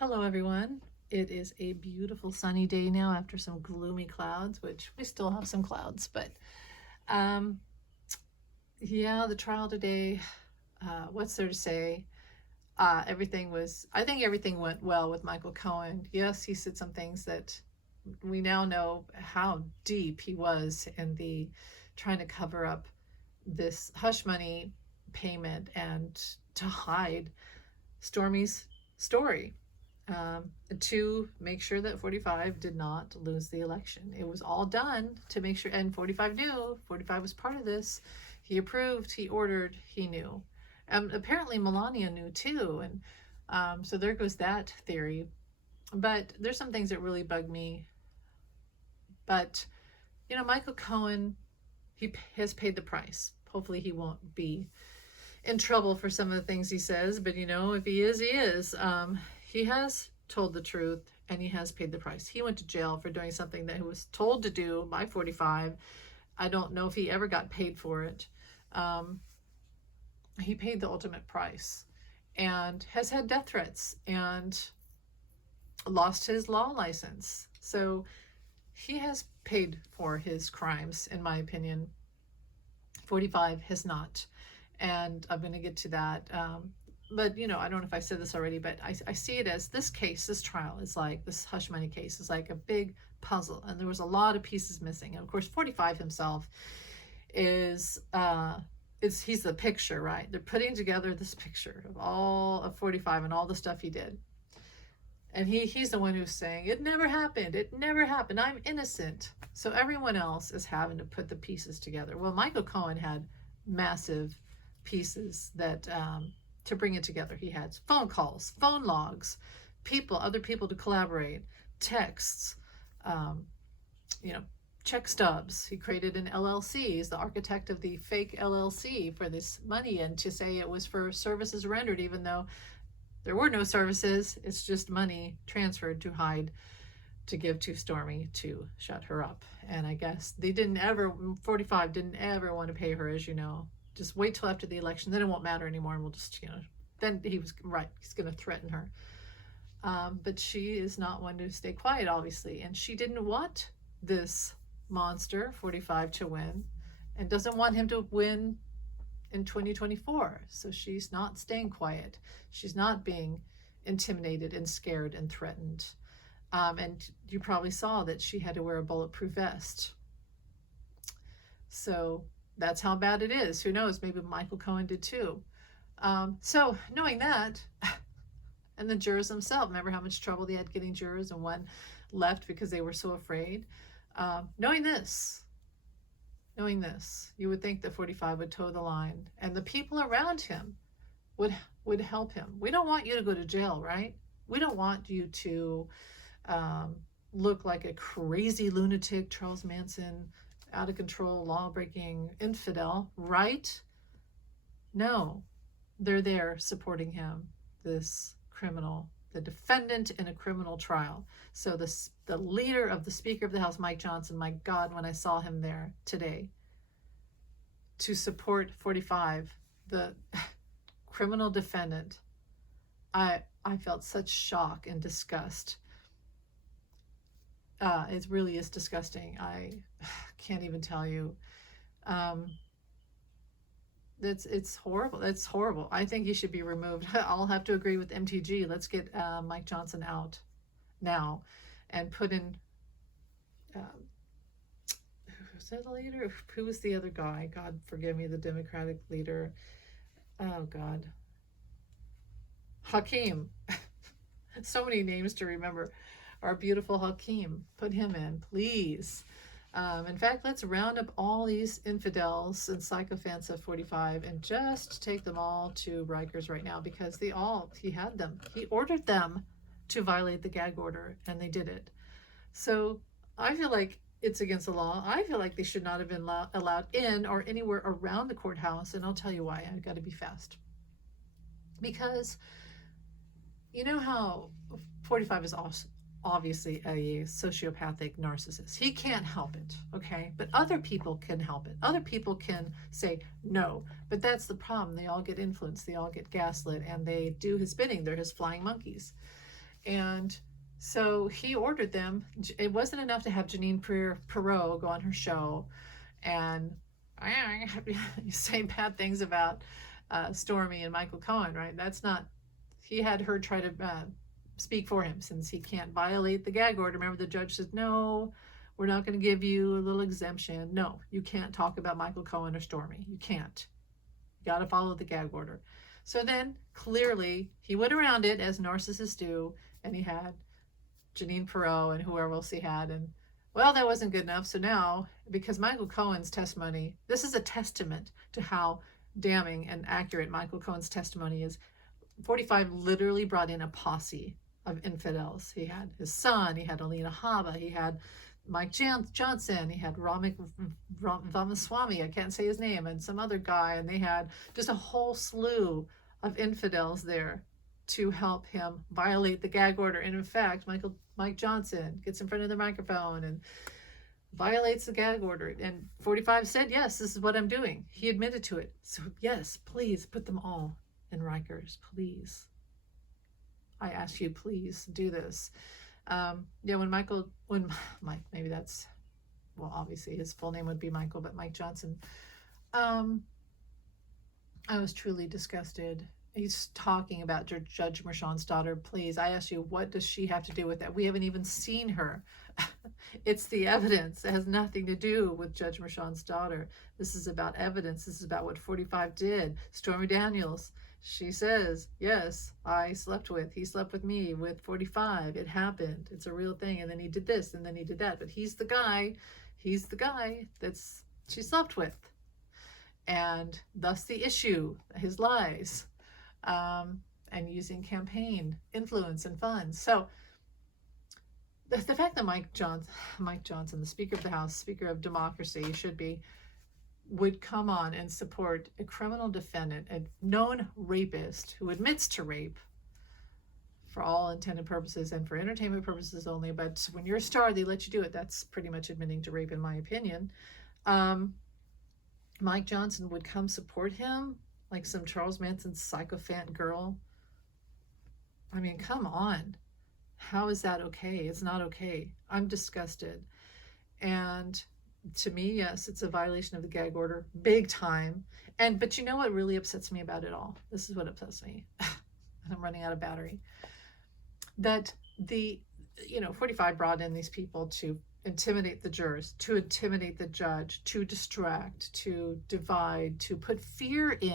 Hello everyone. It is a beautiful sunny day now after some gloomy clouds, which we still have some clouds, but um, yeah, the trial today, what's there to say? I think everything went well with Michael Cohen. Yes, he said some things that we now know how deep he was in the trying to cover up this hush money payment and to hide Stormy's story, to make sure that 45 did not lose the election. It was all done to make sure, and 45 knew, 45 was part of this. He approved, he ordered, he knew. And apparently Melania knew too, and so there goes that theory. But there's some things that really bug me. But, Michael Cohen, he has paid the price. Hopefully he won't be in trouble for some of the things he says, but if he is, he is. He has told the truth and he has paid the price. He went to jail for doing something that he was told to do by 45. I don't know if he ever got paid for it. He paid the ultimate price and has had death threats and lost his law license. So he has paid for his crimes, in my opinion. 45 has not. And I'm going to get to that. But, I don't know if I said this already, but I see it as this case, this trial is like, this hush money case is like a big puzzle. And there was a lot of pieces missing. And of course, 45 himself is, he's the picture, right? They're putting together this picture of all of 45 and all the stuff he did. And he's the one who's saying, it never happened. It never happened. I'm innocent. So everyone else is having to put the pieces together. Well, Michael Cohen had massive pieces that to bring it together. He had phone calls, phone logs, other people to collaborate, texts, check stubs. He created an LLC. He's the architect of the fake LLC for this money, and to say it was for services rendered, even though there were no services, it's just money transferred to hide, to give to Stormy to shut her up. And I guess 45 didn't ever want to pay her, as you know. Just wait till after the election, then it won't matter anymore, and we'll just, then he was right, he's going to threaten her. But she is not one to stay quiet, obviously, and she didn't want this monster, 45, to win, and doesn't want him to win in 2024. So she's not staying quiet. She's not being intimidated and scared and threatened. And you probably saw that she had to wear a bulletproof vest. So that's how bad it is. Who knows? Maybe Michael Cohen did too. So knowing that, and the jurors themselves, remember how much trouble they had getting jurors, and one left because they were so afraid. Knowing this, you would think that 45 would toe the line, and the people around him would help him. We don't want you to go to jail, right? We don't want you to look like a crazy lunatic, Charles Manson, out of control, law-breaking infidel, right? No, they're there supporting him, this criminal, the defendant in a criminal trial. So the leader of the Speaker of the House, Mike Johnson, my God, when I saw him there today to support 45, the criminal defendant, I felt such shock and disgust. It really is disgusting. I can't even tell you. It's horrible. That's horrible. I think he should be removed. I'll have to agree with MTG. Let's get Mike Johnson out now and put in, who's that the leader? Who was the other guy? God forgive me, the Democratic leader. Oh God. Hakeem. So many names to remember. Our beautiful Hakeem. Put him in, please. In fact, let's round up all these infidels and sycophants of 45 and just take them all to Rikers right now, because he had them. He ordered them to violate the gag order, and they did it. So I feel like it's against the law. I feel like they should not have been allowed in or anywhere around the courthouse, and I'll tell you why. I've got to be fast. Because you know how 45 is obviously a sociopathic narcissist. He can't help it, okay? But other people can help it. Other people can say no, but that's the problem. They all get influenced, they all get gaslit, and they do his bidding. They're his flying monkeys. And so he ordered them. It wasn't enough to have Janine Perot go on her show and say bad things about Stormy and Michael Cohen, right? That's not, he had her try to speak for him since he can't violate the gag order. Remember, the judge said, no, we're not going to give you a little exemption. No, you can't talk about Michael Cohen or Stormy. You can't. You got to follow the gag order. So then clearly he went around it as narcissists do, and he had Janine Perot and whoever else he had, and well, that wasn't good enough. So now, because Michael Cohen's testimony, this is a testament to how damning and accurate Michael Cohen's testimony is. 45 literally brought in a posse of infidels. He had his son, he had Alina Habba, he had Mike Johnson, he had Ramik Ramaswamy, I can't say his name, and some other guy, and they had just a whole slew of infidels there to help him violate the gag order. And in fact, Mike Johnson gets in front of the microphone and violates the gag order. And 45 said, yes, this is what I'm doing. He admitted to it. So yes, please put them all in Rikers, please. I ask you, please do this. Yeah, when Mike, maybe that's, well, obviously his full name would be Michael, but Mike Johnson, I was truly disgusted. He's talking about Judge Mershon's daughter. Please, I ask you, what does she have to do with that? We haven't even seen her. It's the evidence. It has nothing to do with Judge Mershon's daughter. This is about evidence. This is about what 45 did. Stormy Daniels, she says, yes, he slept with me with 45. It happened. It's a real thing. And then he did this, and then he did that. But he's the guy that's she slept with. And thus the issue, his lies, and using campaign influence and funds. So the fact that Mike Johnson, the Speaker of the House, Speaker of Democracy, would come on and support a criminal defendant, a known rapist who admits to rape for all intended purposes and for entertainment purposes only, but when you're a star, they let you do it. That's pretty much admitting to rape, in my opinion. Mike Johnson would come support him like some Charles Manson sycophant girl. I mean, come on. How is that okay? It's not okay. I'm disgusted. And to me, yes, it's a violation of the gag order, big time. But you know what really upsets me about it all? This is what upsets me. And I'm running out of battery. That 45 brought in these people to intimidate the jurors, to intimidate the judge, to distract, to divide, to put fear in